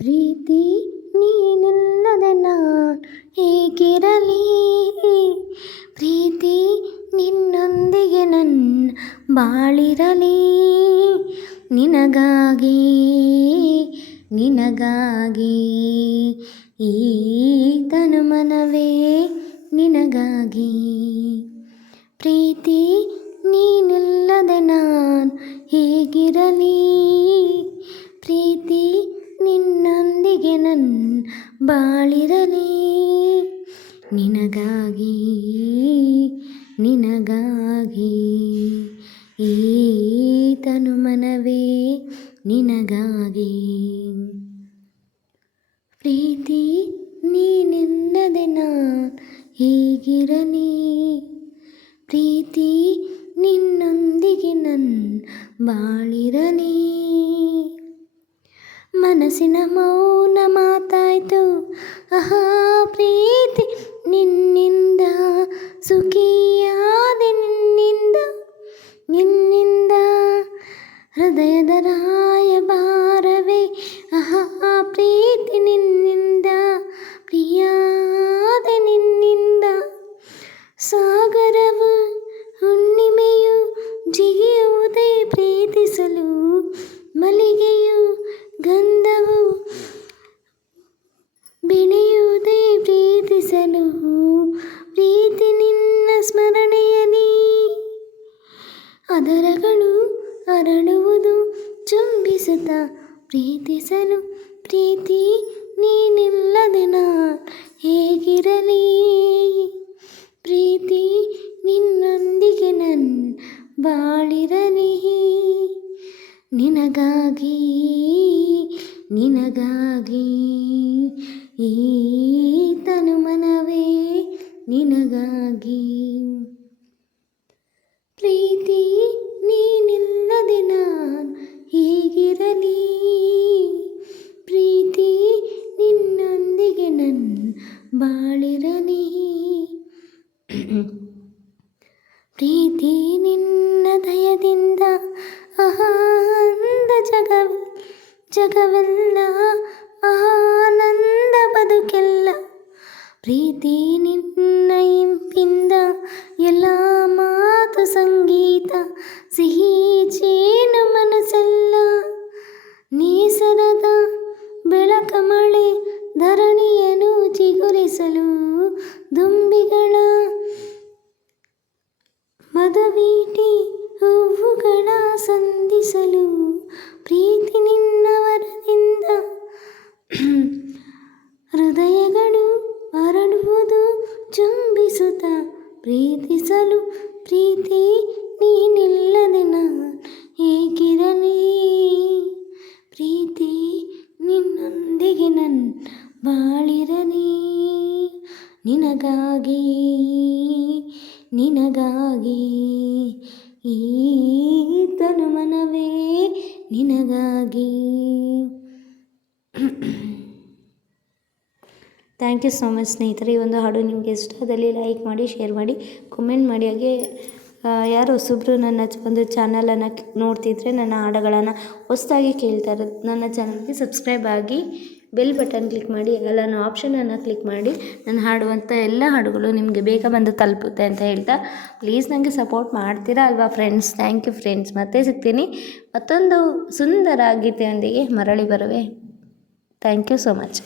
ಪ್ರೀತಿ ನೀನಿಲ್ಲದೆ ನಾನು ಹೇಗಿರಲಿ, ಪ್ರೀತಿ ನಿನ್ನೊಂದಿಗೆ ನನ್ನ ಬಾಳಿರಲಿ. ನಿನಗಾಗಿ ನಿನಗಾಗಿ ಈ ತನುಮನವೇ ನಿನಗಾಗಿ. ಪ್ರೀತಿ ನೀನಿಲ್ಲದೆ ನಾನು ಹೇಗಿರಲಿ, ಪ್ರೀತಿ ನಿನ್ನೊಂದಿಗೆ ನನ್ನ ಬಾಳಿರಲಿ. ನಿನಗಾಗಿ ನಿನಗಾಗಿ ಈ ತನುಮನವೇ ನಿನಗಾಗಿ. ಪ್ರೀತಿ ನೀನಿಲ್ಲದೆ ನಾನು ಹೇಗಿರಲಿ, ಪ್ರೀತಿ ನಿನ್ನೊಂದಿಗೆ ನನ್ನ ಬಾಳಿರಲಿ. ಮನಸ್ಸಿನ ಮೌನ ಮಾತಾಯ್ತು, ಆಹಾ ಪ್ರೀತಿ ನಿನ್ನಿಂದ, ಸುಖಿಯಾದೆ ನಿನ್ನಿಂದ ನಿನ್ನಿಂದ. ಹೃದಯದ ರಾಯಭಾರವೇ ಆಹಾ ಪ್ರೀತಿ ನಿನ್ನಿಂದ, ಪ್ರಿಯಾದೆ ನಿನ್ನಿಂದ. ಸಾಗರವು ಹುಣ್ಣಿಮೆಯು ಜಿಗಿಯುವುದೇ ಪ್ರೀತಿಸಲು, ಮಲ್ಲಿಗೆಯು ಗಂಧವು ಬೆಳೆಯುವುದೇ ಪ್ರೀತಿಸಲು. ಪ್ರೀತಿ ನಿನ್ನ ಸ್ಮರಣೆಯಲಿ ಅದರಗಳು ಅರಳುವುದು ಚುಂಬಿಸುತ್ತ ಪ್ರೀತಿಸಲು. ಪ್ರೀತಿ ನೀನಿಲ್ಲದೆ ನಾನು ಹೇಗಿರಲಿ, ಪ್ರೀತಿ ನಿನ್ನೊಂದಿಗೆ ನನ್ನ ಬಾಳಿರಲಿ. ನಿನಗಾಗಿ ನಿನಗಾಗಿ ಈ ತನುಮನವೇ ನಿನಗಾಗಿ. ಪ್ರೀತಿ ನೀನಿಲ್ಲದೆ ನಾನು ಹೇಗಿರಲಿ, ಪ್ರೀತಿ ನಿನ್ನೊಂದಿಗೆ ನನ್ನ ಬಾಳಿರಲಿ. ಪ್ರೀತಿ ನಿನ್ನ ದಯದಿಂದ ಆನಂದ ಜಗವೆಲ್ಲ, ಆನಂದ ಬದುಕೆಲ್ಲ. ಪ್ರೀತಿ ನಿನ್ನ ಇಂಪಿಂದ ಎಲ್ಲ ಮಾತು ಸಂಗೀತ, ಸಿಹಿ ಜೇನು ಮನಸ್ಸೆಲ್ಲ. ನೇಸರದ ಬೆಳಕ ಮಳೆ ಧರಣಿಯನ್ನು ಚಿಗುರಿಸಲು, ದುಂಬಿಗಳ ಮದವೀಟಿ ಹೂವುಗಳ ಸಂಧಿಸಲು. ಪ್ರೀತಿ ನಿನ್ನ ವರದಿಂದ ಹೃದಯಗಳು ಅರಳುವುದು ಚುಂಬಿಸುತ್ತ ಪ್ರೀತಿಸಲು. ಪ್ರೀತಿ ನೀನಿಲ್ಲದೆ ನಾನು ಹೇಗಿರಲಿ, ಪ್ರೀತಿ ನಿನ್ನೊಂದಿಗೆ ನನ್ನ ಬಾಳಿರಲಿ. ನಿನಗಾಗಿ ನಿನಗಾಗಿ ಈ ತನುಮನವೇ ನಿನಗಾಗಿ. ಥ್ಯಾಂಕ್ ಯು ಸೋ ಮಚ್ ಸ್ನೇಹಿತರೆ. ಈ ಒಂದು ಹಾಡು ನಿಮಗೆ ಇಷ್ಟ ಆದಲ್ಲಿ ಲೈಕ್ ಮಾಡಿ, ಶೇರ್ ಮಾಡಿ, ಕಮೆಂಟ್ ಮಾಡಿ. ಹಾಗೆ ಯಾರು ಹೊಸಬ್ರು ನನ್ನ ಒಂದು ಚಾನಲನ್ನು ನೋಡ್ತಿದ್ರೆ, ನನ್ನ ಹಾಡುಗಳನ್ನು ಹೊಸದಾಗಿ ಕೇಳ್ತಾ ಇರೋದು, ನನ್ನ ಚಾನಲ್ಗೆ ಸಬ್ಸ್ಕ್ರೈಬ್ ಆಗಿ ಬೆಲ್ ಬಟನ್ ಕ್ಲಿಕ್ ಮಾಡಿ, ಎಲ್ಲ ಆಪ್ಷನನ್ನು ಕ್ಲಿಕ್ ಮಾಡಿ ನಾನು ಹಾಡುವಂಥ ಎಲ್ಲ ಹಾಡುಗಳು ನಿಮಗೆ ಬೇಗ ಬಂದು ತಲುಪುತ್ತೆ ಅಂತ ಹೇಳ್ತಾ, ಪ್ಲೀಸ್ ನನಗೆ ಸಪೋರ್ಟ್ ಮಾಡ್ತೀರಾ ಅಲ್ವಾ ಫ್ರೆಂಡ್ಸ್. Thank you friends. ಮತ್ತೆ ಸಿಗ್ತೀನಿ ಮತ್ತೊಂದು ಸುಂದರ ಗೀತೆಯೊಂದಿಗೆ ಮರಳಿ ಬರುವೆ. Thank you so much.